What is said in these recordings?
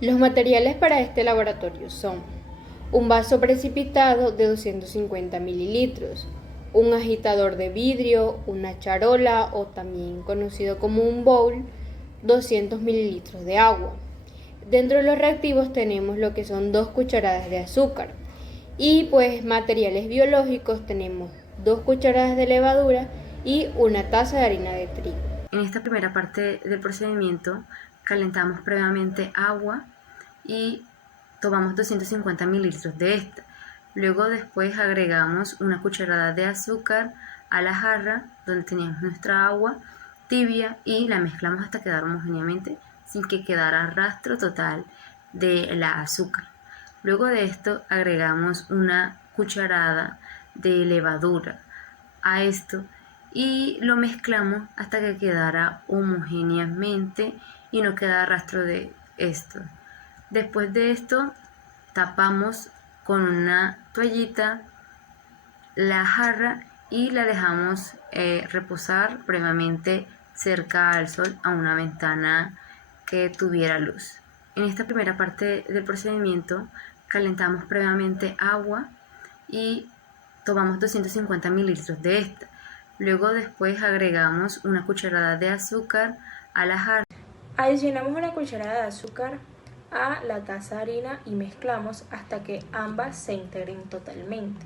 Los materiales para este laboratorio son un vaso precipitado de 250 mililitros, un agitador de vidrio, una charola o también conocido como un bowl, 200 mililitros de agua. Dentro de los reactivos tenemos lo que son 2 cucharadas de azúcar y pues materiales biológicos tenemos 2 cucharadas de levadura y una taza de harina de trigo. En esta primera parte del procedimiento calentamos previamente agua y tomamos 250 mililitros de esta. Luego después agregamos una cucharada de azúcar a la jarra donde teníamos nuestra agua tibia y la mezclamos hasta quedar homogéneamente sin que quedara rastro total de la azúcar. Luego de esto agregamos una cucharada de levadura a esto y lo mezclamos hasta que quedara homogéneamente y no queda rastro de esto. Después de esto tapamos con una toallita la jarra y la dejamos reposar previamente cerca al sol a una ventana que tuviera luz. En esta primera parte del procedimiento calentamos previamente agua y tomamos 250 mililitros de esta. Luego después agregamos una cucharada de azúcar a la jarra. Adicionamos una cucharada de azúcar a la taza de harina y mezclamos hasta que ambas se integren totalmente.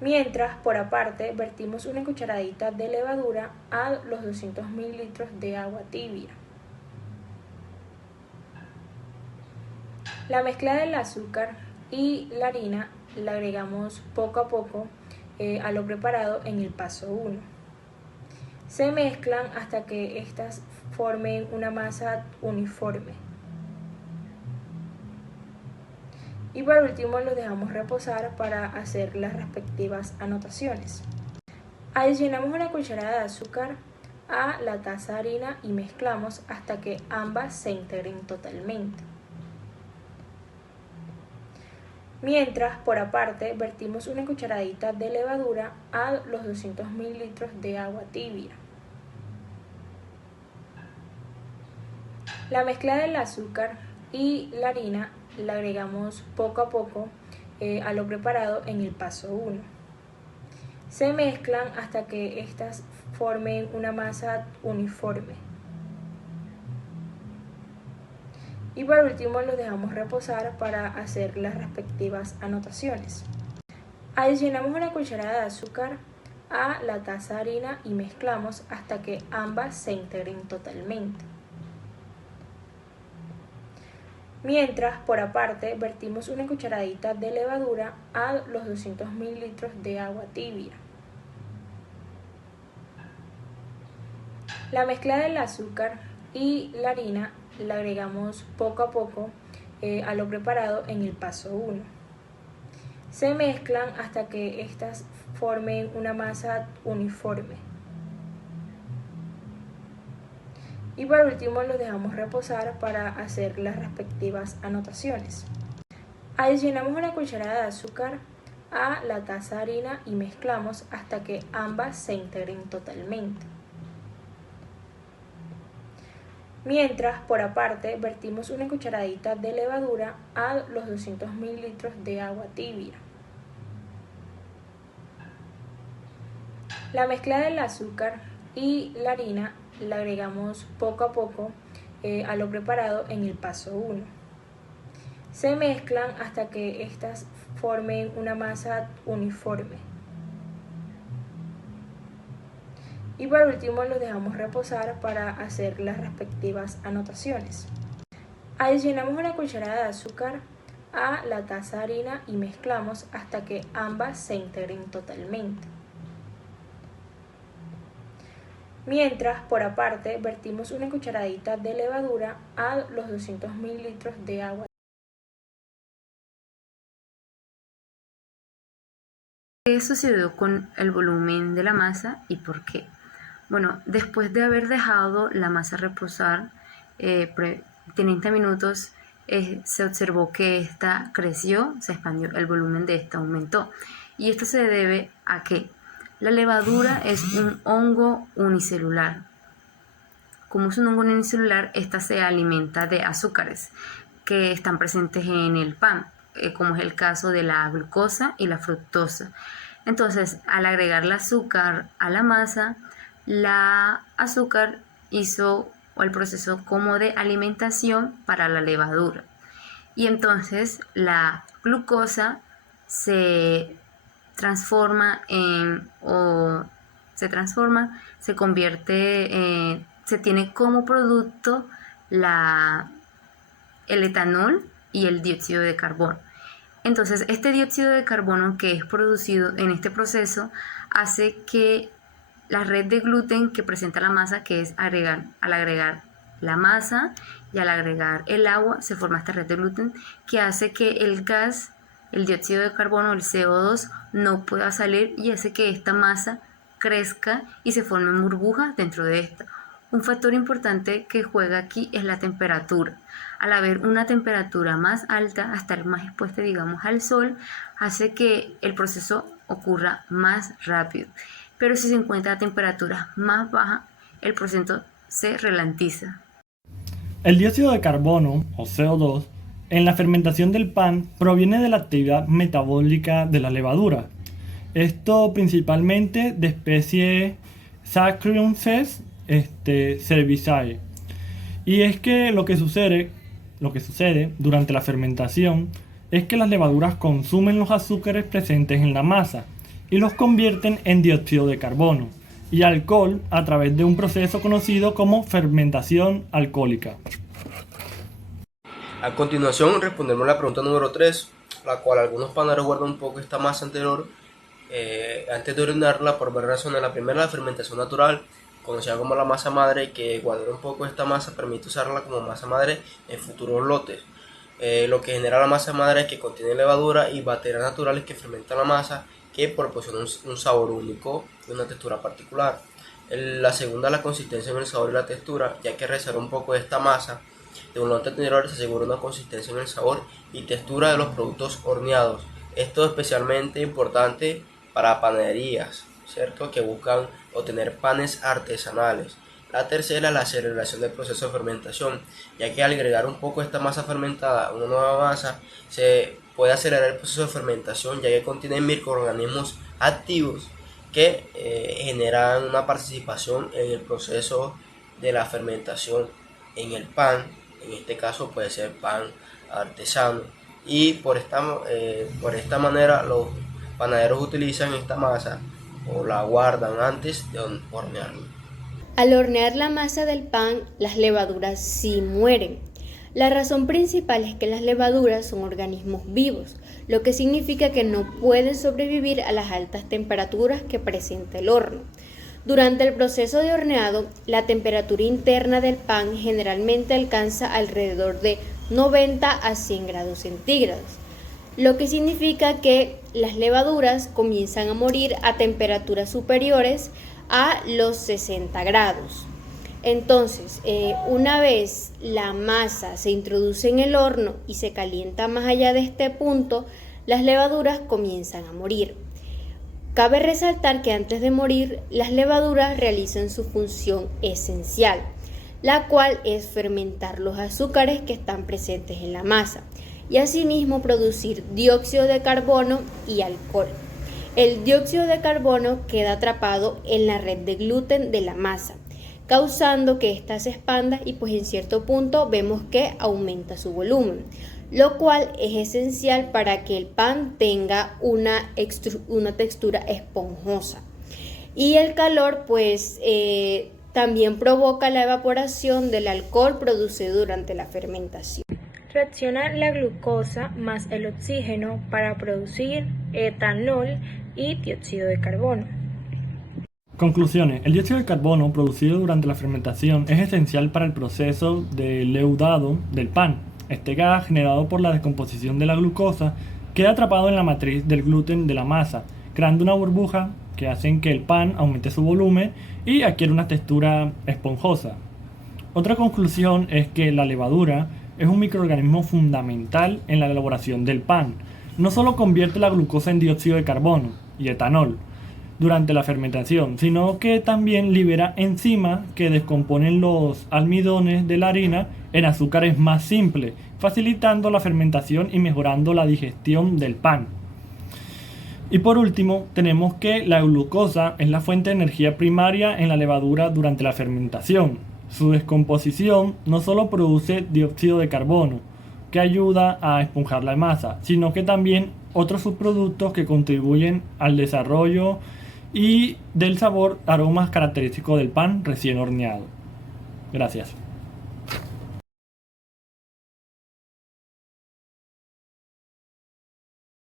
Mientras, por aparte, vertimos una cucharadita de levadura a los 200 mililitros de agua tibia. La mezcla del azúcar y la harina la agregamos poco a poco a lo preparado en el paso 1. Se mezclan hasta que éstas formen una masa uniforme. Y por último los dejamos reposar para hacer las respectivas anotaciones. Adicionamos una cucharada de azúcar a la taza de harina y mezclamos hasta que ambas se integren totalmente. Mientras, por aparte, vertimos una cucharadita de levadura a los 200 mililitros de agua tibia. La mezcla del azúcar y la harina la agregamos poco a poco a lo preparado en el paso 1. Se mezclan hasta que éstas formen una masa uniforme. Y por último los dejamos reposar para hacer las respectivas anotaciones. Adicionamos una cucharada de azúcar a la taza de harina y mezclamos hasta que ambas se integren totalmente. Mientras, por aparte, vertimos una cucharadita de levadura a los 200 mililitros de agua tibia. La mezcla del azúcar y la harina la agregamos poco a poco a lo preparado en el paso 1. Se mezclan hasta que éstas formen una masa uniforme. Y por último los dejamos reposar para hacer las respectivas anotaciones. Adicionamos una cucharada de azúcar a la taza de harina y mezclamos hasta que ambas se integren totalmente. Mientras, por aparte, vertimos una cucharadita de levadura a los 200 mililitros de agua tibia. La mezcla del azúcar y la harina la agregamos poco a poco a lo preparado en el paso 1. Se mezclan hasta que éstas formen una masa uniforme. Y por último los dejamos reposar para hacer las respectivas anotaciones. Adicionamos una cucharada de azúcar a la taza de harina y mezclamos hasta que ambas se integren totalmente. Mientras, por aparte, vertimos una cucharadita de levadura a los 200 mililitros de agua. ¿Qué sucedió con el volumen de la masa y por qué? Bueno, después de haber dejado la masa reposar 30 minutos, se observó que esta creció, se expandió, el volumen de esta aumentó. Y esto se debe a que la levadura es un hongo unicelular. Como es un hongo unicelular, esta se alimenta de azúcares que están presentes en el pan, como es el caso de la glucosa y la fructosa. Entonces, al agregar el azúcar a la masa, la azúcar hizo el proceso como de alimentación para la levadura. Y entonces la glucosa se transforma se convierte, se tiene como producto el etanol y el dióxido de carbono. Entonces, este dióxido de carbono que es producido en este proceso hace que la red de gluten que presenta la masa, que es al agregar la masa y al agregar el agua, se forma esta red de gluten que hace que el gas, el dióxido de carbono, el CO2, no pueda salir y hace que esta masa crezca y se formen burbujas dentro de esta. Un factor importante que juega aquí es la temperatura. Al haber una temperatura más alta, a estar más expuesta, digamos, al sol, hace que el proceso ocurra más rápido. Pero si se encuentra a temperaturas más bajas, el proceso se ralentiza. El dióxido de carbono, o CO2, en la fermentación del pan proviene de la actividad metabólica de la levadura. Esto principalmente de especie Saccharomyces cerevisiae. Y es que lo que sucede durante la fermentación es que las levaduras consumen los azúcares presentes en la masa y los convierten en dióxido de carbono y alcohol a través de un proceso conocido como fermentación alcohólica. A continuación respondemos la pregunta número 3, la cual algunos panaderos guardan un poco esta masa anterior antes de hornearla por varias razones. La primera, la fermentación natural, conocida como la masa madre, que guardar un poco esta masa permite usarla como masa madre en futuros lotes. Lo que genera la masa madre es que contiene levadura y bacterias naturales que fermentan la masa, que proporcionan un sabor único y una textura particular. La segunda, la consistencia en el sabor y la textura, ya que reserva un poco de esta masa de un lote anterior se asegura una consistencia en el sabor y textura de los productos horneados. Esto es especialmente importante para panaderías, ¿cierto?, que buscan obtener panes artesanales. La tercera, la aceleración del proceso de fermentación, ya que al agregar un poco esta masa fermentada a una nueva masa, se puede acelerar el proceso de fermentación, ya que contiene microorganismos activos que generan una participación en el proceso de la fermentación en el pan. En este caso puede ser pan artesano, y por esta manera los panaderos utilizan esta masa o la guardan antes de hornearla. Al hornear la masa del pan, las levaduras sí mueren. La razón principal es que las levaduras son organismos vivos, lo que significa que no pueden sobrevivir a las altas temperaturas que presenta el horno. Durante el proceso de horneado, la temperatura interna del pan generalmente alcanza alrededor de 90 a 100 grados centígrados, lo que significa que las levaduras comienzan a morir a temperaturas superiores a los 60 grados. Entonces, una vez la masa se introduce en el horno y se calienta más allá de este punto, las levaduras comienzan a morir. Cabe resaltar que antes de morir, las levaduras realizan su función esencial, la cual es fermentar los azúcares que están presentes en la masa y asimismo producir dióxido de carbono y alcohol. El dióxido de carbono queda atrapado en la red de gluten de la masa, causando que ésta se expanda y pues en cierto punto vemos que aumenta su volumen, lo cual es esencial para que el pan tenga una textura esponjosa. Y el calor pues también provoca la evaporación del alcohol producido durante la fermentación. Reacciona la glucosa más el oxígeno para producir etanol y dióxido de carbono. Conclusiones. El dióxido de carbono producido durante la fermentación es esencial para el proceso de leudado del pan. Este gas, generado por la descomposición de la glucosa, queda atrapado en la matriz del gluten de la masa, creando una burbuja que hace que el pan aumente su volumen y adquiere una textura esponjosa. Otra conclusión es que la levadura es un microorganismo fundamental en la elaboración del pan. No solo convierte la glucosa en dióxido de carbono y etanol, durante la fermentación, sino que también libera enzimas que descomponen los almidones de la harina en azúcares más simples, facilitando la fermentación y mejorando la digestión del pan. Y por último, tenemos que la glucosa es la fuente de energía primaria en la levadura durante la fermentación. Su descomposición no solo produce dióxido de carbono, que ayuda a esponjar la masa, sino que también otros subproductos que contribuyen al desarrollo y del sabor, aromas característicos del pan recién horneado. Gracias.